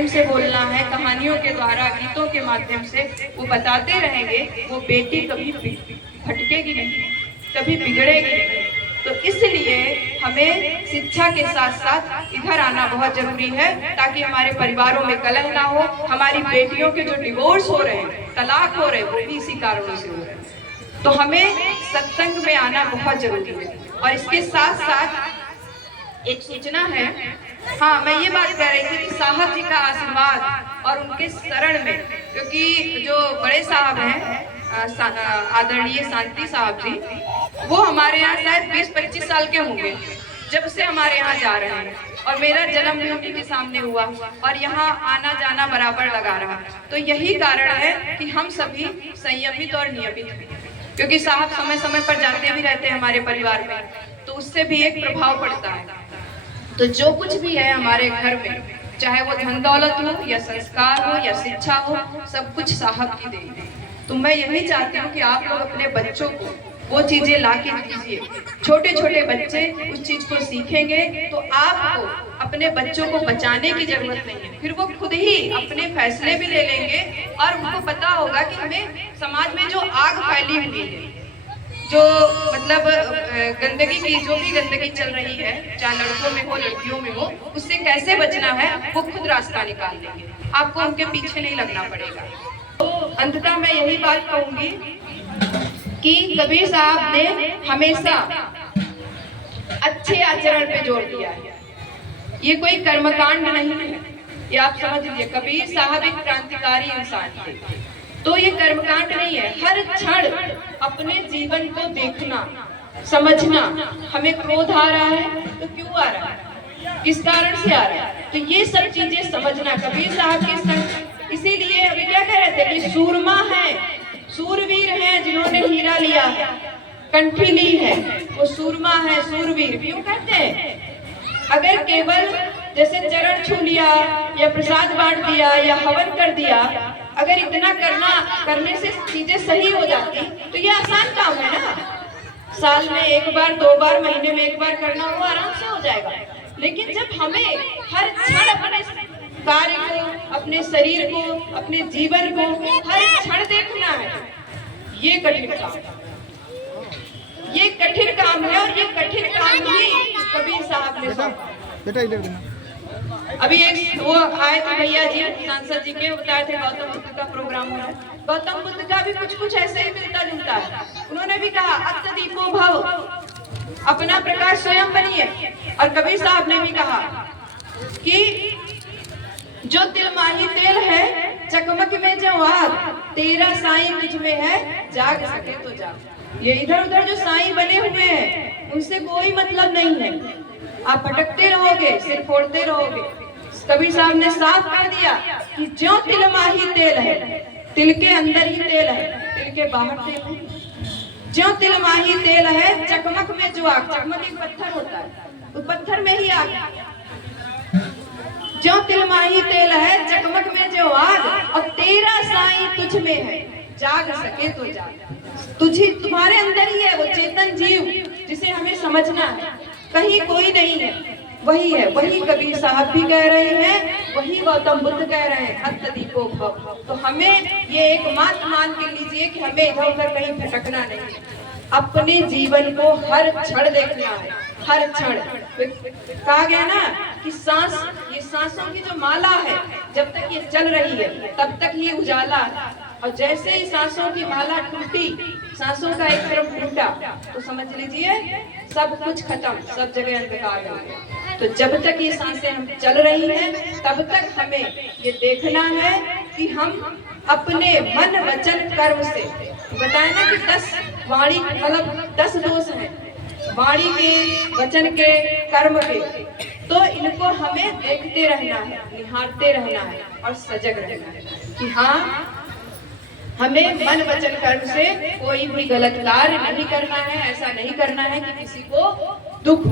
प्रेम से बोलना है, कहानियों के द्वारा, गीतों के माध्यम से वो बताते रहेंगे, वो बेटी कभी भटकेगी नहीं, कभी बिगड़ेगी नहीं। तो इसलिए हमें शिक्षा के साथ साथ इधर आना बहुत जरूरी है, ताकि हमारे परिवारों में कलह ना हो। हमारी बेटियों के जो डिवोर्स हो रहे हैं, तलाक हो रहे हैं, वो भी इसी कारणों से हो रहे हैं। तो हमें सत्संग में आना बहुत जरूरी है। और इसके साथ साथ एक सूचना है, हाँ, मैं ये बात कह रही थी कि साहब जी का आशीर्वाद और उनके शरण में, क्योंकि जो बड़े साहब हैं आदरणीय शांति साहब जी, वो हमारे यहाँ शायद 20-25 साल के होंगे जब से हमारे यहाँ जा रहे हैं, और मेरा जन्म भी उन्हीं के सामने हुआ और यहाँ आना जाना बराबर लगा रहा। तो यही कारण है कि हम सभी संयमित और नियमित हैं, क्योंकि साहब समय समय पर जाते भी रहते हैं हमारे परिवार में, तो उससे भी एक प्रभाव पड़ता है। तो जो कुछ भी है हमारे घर में, चाहे वो धन दौलत हो या संस्कार हो या शिक्षा हो, सब कुछ साहब की देन है। तो मैं यही चाहती हूँ कि आप लोग अपने बच्चों को वो चीजें ला के दीजिए। छोटे छोटे बच्चे उस चीज को सीखेंगे तो आपको अपने बच्चों को बचाने की जरूरत नहीं है, फिर वो खुद ही अपने फैसले भी ले लेंगे। और उनको पता होगा कि हमें समाज में जो आग फैली हुई है, जो मतलब गंदगी की जो भी गंदगी चल रही है, चाहे लड़कों में हो लड़कियों में हो, उससे कैसे बचना है वो खुद रास्ता निकाल देंगे, आपको उनके पीछे नहीं लगना पड़ेगा। तो अंततः मैं यही बात कहूंगी कि कबीर साहब ने हमेशा अच्छे आचरण पे जोर दिया है। ये कोई कर्मकांड नहीं है, ये आप समझ लीजिए। कबीर साहब एक क्रांतिकारी इंसान थे, तो ये कर्मकांड नहीं है। हर क्षण अपने जीवन को देखना, समझना, हमें क्रोध आ रहा है तो क्यों आ रहा है, किस कारण से आ रहा है, तो ये सब चीजें समझना कबीर साहब के संग। इसीलिए अभी क्या कह रहे थे कि सूरमा है, सूरवीर हैं जिन्होंने हीरा लिया है, कंठी ली है, वो सूरमा है, सूरवीर क्यों कहते हैं? अगर केवल जैसे चरण छू लिया या प्रसाद बांट दिया या हवन कर दिया, अगर इतना करने से चीजें सही हो जाती तो ये आसान काम है ना। साल में एक बार, 2 बार, महीने में 1 बार करना, वो आराम से हो जाएगा। लेकिन जब हमें हर क्षण अपने कार्य को, अपने शरीर को, अपने जीवन को हर क्षण देखना है, ये कठिन काम है, ये कठिन काम है। और ये कठिन काम ही कबीर साहब ने सौंपा। अभी एक वो आए थे भैया जी, सांसद जी के, बताए थे गौतम बुद्ध का प्रोग्राम हो रहा है। गौतम बुद्ध का भी कुछ ऐसे ही मिलता जुलता है। उन्होंने भी कहा अत्तदीपो भव, अपना प्रकाश स्वयं बनिए। और कबीर साहब ने भी कहा कि जो तिलमाही तेल है चकमक में जो आग, तेरा साईं तुझ में है, जाग सके तो जाग। ये इधर उधर जो साईं बने हुए हैं उनसे कोई मतलब नहीं है, आप भटकते रहोगे, सिर फोड़ते रहोगे। कबीर साहब ने साफ कर दिया कि जो तिलमाही तेल है, तिल के अंदर ही तेल है, तिल के बाहर तेल नहीं। जो तिलमाही तेल है चकमक में जो आग, चकमक एक पत्थर होता है, उस पत्थर में ही आग। जो तिलमाही तेल है चकमक में जो आग, और तेरा साईं तुझ में है, जाग सके तो जाग। तुझे, तुम्हारे अंदर ही है वो चेतन जीव जिसे हमें समझना है, कहीं कोई नहीं है, वही है। वही कबीर साहब भी कह रहे हैं, वही गौतम बुद्ध कह रहे हैं, अत्तदीपो भव। तो हमें ये एकमात्र मान के लीजिए कि हमें इधर उधर कहीं भटकना नहीं है, अपने जीवन को हर क्षण देखना है, हर क्षण। कहा गया ना कि सांस, ये सांसों की जो माला है, जब तक ये चल रही है तब तक ये उजाला है, और जैसे ही सांसों की माला टूटी, सांसों का एक तरफ टूटा, तो समझ लीजिए सब कुछ खत्म, सब जगह अंधकार हो गया। तो जब तक ये सांसें हम चल रही हैं, तब तक हमें ये देखना है कि हम अपने मन वचन कर्म से, बताए ना कि 10 वाणी मतलब 10 दोष हैं, वाणी के, वचन के, कर्म के। तो इनको हमें देखते रहना है, निहारते रहना है और सजग रहना है कि हाँ, हमें मन वचन कर्म से कोई भी गलत कार्य नहीं करना है। ऐसा नहीं करना है कि किसी को दुख,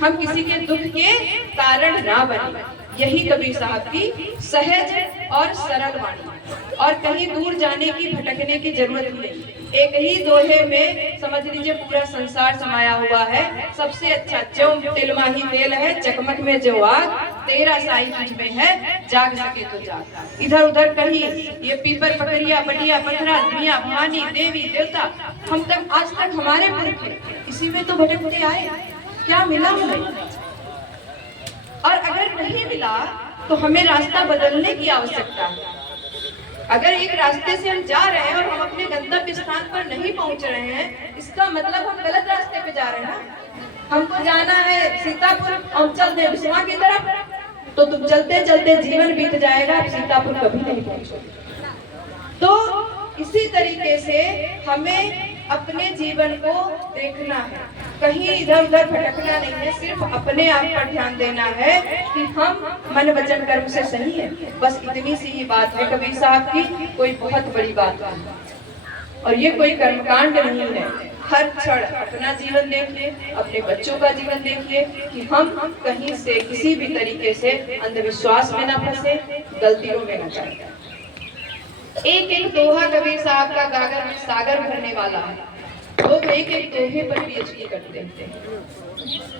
हम किसी के दुख के कारण ना बने। यही कबीर साहब की सहज और सरल वाणी, और कहीं दूर जाने की भटकने की जरूरत नहीं। एक ही दोहे में समझ लीजिए पूरा संसार समाया हुआ है। सबसे अच्छा जो तिलमा ही तेल है, चकमक में जो आग, तेरा साई तुझ में है, जाग सके तो जाग। इधर उधर कहीं ये पीपर पकड़िया बटिया पथरा मियां भवानी देवी देवता, हम तक आज तक हमारे पुरख है, इसी में तो भटकते आए। क्या मिला हमें? और अगर नहीं मिला तो हमें रास्ता बदलने की आवश्यकता है। अगर एक रास्ते से हम जा रहे हैं और हम अपने गंतव्य स्थान पर नहीं पहुंच रहे हैं, इसका मतलब हम गलत रास्ते पे जा रहे हैं ना। हमको जाना है सीतापुर, हम चल दे विश्वा की तरफ, तो तुम चलते चलते जीवन बीत जाएगा, आप सीतापुर कभी नहीं पहुंचोगे। तो इसी तरीके से हमें अपने जीवन को देखना है, कहीं इधर उधर भटकना नहीं है, सिर्फ अपने आप पर ध्यान देना है कि हम मन वचन कर्म से सही है। बस इतनी सी ही बात है कबीर साहब की, कोई बहुत बड़ी बात नहीं। और ये कोई कर्मकांड नहीं है। हर क्षण अपना जीवन देखिए, अपने बच्चों का जीवन देखिए कि हम कहीं से किसी भी तरीके से अंधविश्वास में ना फंसे, गलतियों में न जाए। एक एक दोहा कबीर साहब का गागर में सागर भरने वाला है। लोग एक एक दोहे पर पीएचडी करते हैं,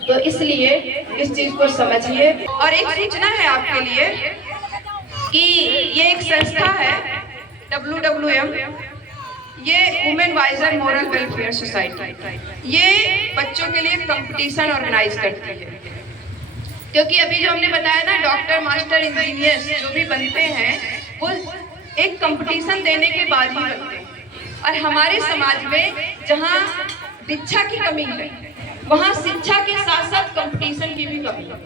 तो इसलिए इस चीज को समझिए। और एक सूचना है आपके लिए कि ये एक संस्था है WWM, ये women wiser moral welfare society, ये बच्चों के लिए कंपटीशन ऑर्गेनाइज करती है। क्योंकि अभी जो हमने बताया ना, डॉक्टर मास्टर इंजीनियर जो भी बनते हैं वो एक कंपटीशन देने के बाद ही बनते हैं। और हमारे समाज में जहाँ दीक्षा की कमी है, वहाँ शिक्षा के साथ साथ कंपटीशन की भी कमी है।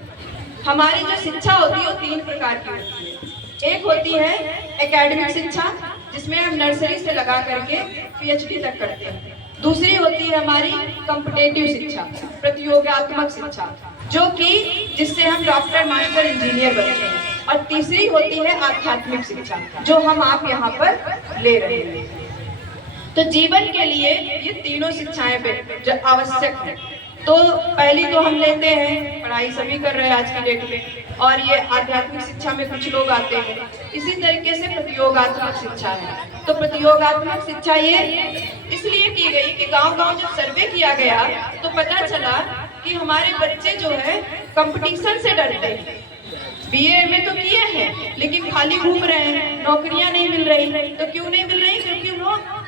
हमारी जो शिक्षा होती है वो 3 प्रकार की होती है। एक होती है एकेडमिक शिक्षा, जिसमें हम नर्सरी से लगा करके PhD तक करते हैं। दूसरी होती है हमारी कॉम्पिटेटिव शिक्षा, प्रतियोगात्मक शिक्षा, जो कि जिससे हम डॉक्टर मास्टर इंजीनियर बनते हैं। और तीसरी होती है आध्यात्मिक शिक्षा, जो हम आप यहाँ पर ले रहे हैं। तो जीवन के लिए ये तीनों शिक्षाएं जो आवश्यक है। तो पहली तो हम लेते हैं, पढ़ाई सभी कर रहे हैं आज की डेट में, और ये आध्यात्मिक शिक्षा में कुछ लोग आते हैं। इसी तरीके से प्रतियोगात्मक शिक्षा है। तो प्रतियोगात्मक शिक्षा ये इसलिए की गई कि गांव-गांव जब सर्वे किया गया तो पता चला कि हमारे बच्चे जो है कंपटीशन से डरते हैं। BA में तो किए हैं लेकिन खाली घूम रहे हैं, नौकरियां नहीं मिल रही। तो क्यों नहीं मिल रही? क्योंकि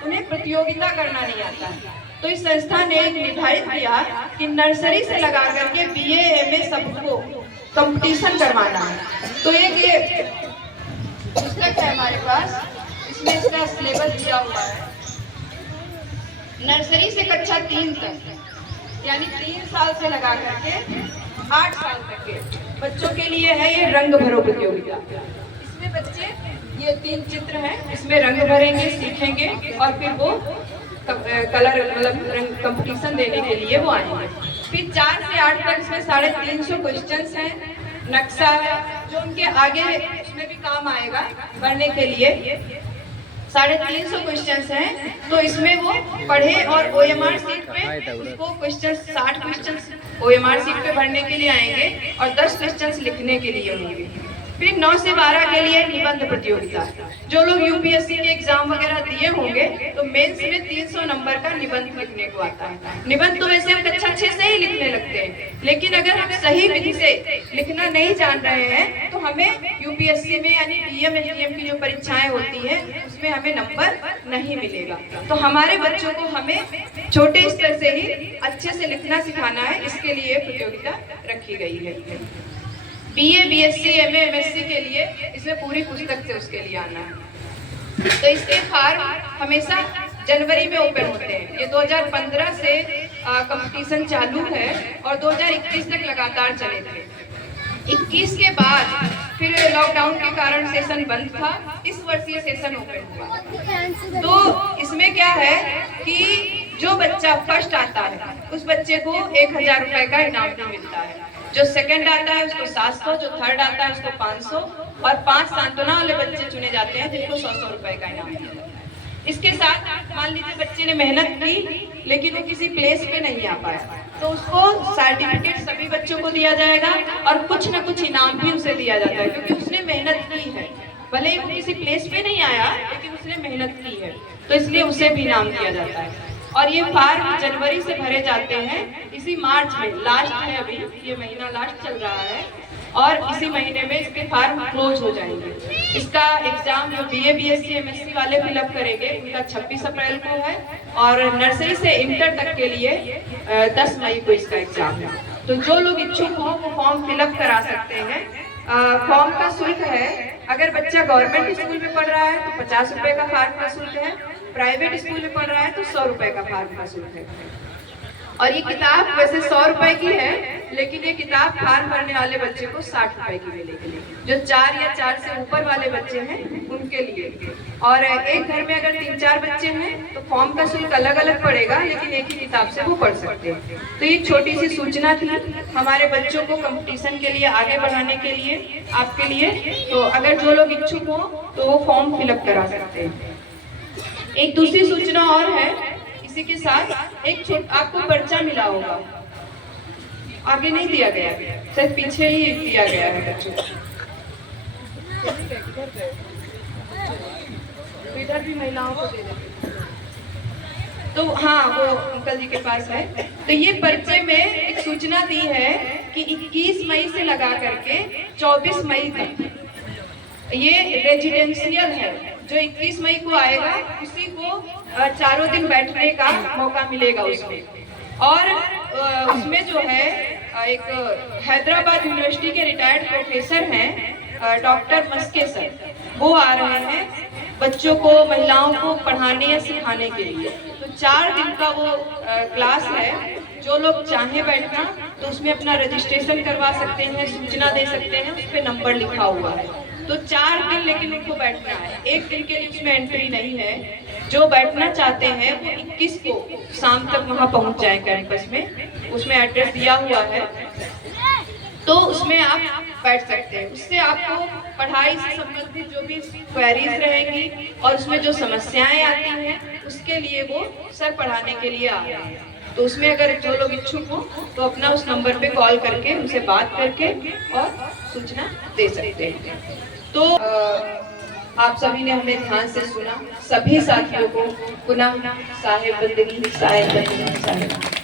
उन्हें प्रतियोगिता करना नहीं आता है। तो इस संस्था ने निर्धारित किया कि नर्सरी से लगा करके BA MA सबको कंपटीशन करवाना है। तो एक ये पुस्तक है हमारे पास, इसमें इसका सिलेबस दिया हुआ है। नर्सरी से कक्षा 3 तक, यानी 3 साल से लगा करके 8 साल तक के बच्चों के लिए है ये रंग भरो प्रतियोगिता। इसमें बच्चे ये 3 चित्र हैं, इसमें रंग भरेंगे, सीखेंगे और फिर वो कलर मतलब कंपटीशन देने के लिए वो आएंगे। फिर 4 से 8 तक इसमें 350 क्वेश्चंस हैं, नक्शा है जो उनके आगे उसमें भी काम आएगा पढ़ने के लिए। 350 क्वेश्चंस हैं, तो इसमें वो पढ़े और OMR सीट पे उसको क्वेश्चन 60 क्वेश्चंस OMR सीट पे भरने के लिए आएंगे और 10 क्वेश्चंस लिखने के लिए होंगे। फिर 9 से 12 के लिए निबंध प्रतियोगिता। जो लोग UPSC के एग्जाम वगैरह दिए होंगे तो मेंस में 300 नंबर का निबंध लिखने को आता है। निबंध तो वैसे हम कक्षा 6 से ही लिखने लगते हैं, लेकिन अगर हम सही विधि से लिखना नहीं जान रहे हैं तो हमें UPSC में यानी DM SDM की जो परीक्षाएं होती है उसमें हमें नंबर नहीं मिलेगा। तो हमारे बच्चों को हमें छोटे स्तर से ही अच्छे से लिखना सिखाना है, इसके लिए प्रतियोगिता रखी गई है। BA BSc MA MSc के लिए इसमें पूरी पुस्तक से उसके लिए आना है। तो इसके फॉर्म हमेशा जनवरी में ओपन होते हैं। ये 2015 से कंपटीशन चालू है और 2021 तक लगातार चले थे। 21 के बाद फिर लॉकडाउन के कारण सेशन बंद था, इस वर्ष ये सेशन ओपन हुआ। तो इसमें क्या है कि जो बच्चा फर्स्ट आता है उस बच्चे को 1000 रुपए का इनाम भी मिलता है। जो सेकंड आता है उसको 700, जो थर्ड आता है उसको 500 और 5 सांत्वना वाले बच्चे चुने जाते हैं जिनको 100-100 रुपए का इनाम मिलता है। इसके साथ मान लीजिए बच्चे ने मेहनत की लेकिन वो किसी प्लेस पे नहीं आ पाया, तो उसको सर्टिफिकेट सभी बच्चों को दिया जाएगा और कुछ ना कुछ इनाम भी उसे दिया जाता है, क्योंकि उसने मेहनत की है। भले ही वो किसी प्लेस पे नहीं आया, लेकिन उसने मेहनत की है, तो इसलिए उसे भी इनाम दिया जाता है। और ये फॉर्म जनवरी से भरे जाते हैं, इसी मार्च में लास्ट है, अभी ये महीना लास्ट चल रहा है, और इसी महीने में इसके फॉर्म क्लोज हो जाएंगे। इसका एग्जाम जो BA BSc MSc वाले फिलअप करेंगे उनका 26 अप्रैल को है, और नर्सरी से इंटर तक के लिए 10 मई को इसका एग्जाम है। तो जो लोग इच्छुक हो वो फॉर्म फिलअप करा सकते हैं। फॉर्म का शुल्क है, अगर बच्चा गवर्नमेंट स्कूल में पढ़ रहा है तो 50 रुपए का फॉर्म का शुल्क है, प्राइवेट स्कूल में पढ़ रहा है तो 100 रुपए का फॉर्म का शुल्क है। और ये किताब वैसे 100 रुपए की है, लेकिन ये किताब फॉर्म भरने वाले बच्चे को 60 रुपए की मिलेगी, जो 4 या 4 से ऊपर वाले बच्चे हैं उनके लिए। और एक घर में अगर 3-4 बच्चे हैं तो फॉर्म का शुल्क अलग अलग पड़ेगा, लेकिन एक ही किताब से वो पढ़ सकते हैं। तो ये छोटी सी सूचना थी हमारे बच्चों को कंपटीशन के लिए आगे बढ़ाने के लिए, आपके लिए। तो अगर जो लोग इच्छुक हो तो वो फॉर्म फिलअप करा सकते हैं। एक दूसरी सूचना और है, इसी के साथ एक आपको पर्चा मिला होगा, आगे नहीं दिया गया, सिर्फ पीछे ही दिया गया है बच्चों को। इधर भी महिलाओं को दे देंगे। तो हाँ, वो अंकल जी के पास है। तो ये पर्चे में एक सूचना दी है कि 21 मई से लगा करके 24 मई तक ये रेजिडेंशियल है। जो 21 मई को आएगा उसी को 4 दिन बैठने का मौका मिलेगा उसमें। और उसमें जो है एक हैदराबाद यूनिवर्सिटी के रिटायर्ड प्रोफेसर हैं डॉक्टर मस्के सर, वो आ रहे हैं बच्चों को, महिलाओं को पढ़ाने या सिखाने के लिए। तो 4 दिन का वो क्लास है। जो लोग चाहें बैठना तो उसमें अपना रजिस्ट्रेशन करवा सकते हैं, सूचना दे सकते हैं, उस पर नंबर लिखा हुआ है। तो 4 दिन लेकिन उनको बैठना है, एक दिन के लिए उसमें एंट्री नहीं है। जो बैठना चाहते हैं वो 21 को शाम तक वहाँ पहुँच जाए कैंपस में, उसमें एड्रेस दिया हुआ है, तो उसमें आप बैठ सकते हैं। उससे आपको पढ़ाई से संबंधित जो भी क्वेरीज रहेंगी और उसमें जो समस्याएं आती हैं उसके लिए वो सर पढ़ाने के लिए आ रहे हैं। तो उसमें अगर जो लोग इच्छुक हो तो अपना उस नंबर पे कॉल करके उनसे बात करके और सूचना दे सकते हैं। तो आप सभी ने हमें ध्यान से सुना। सभी साथियों को पुनः साहेब बंदगी साहेब।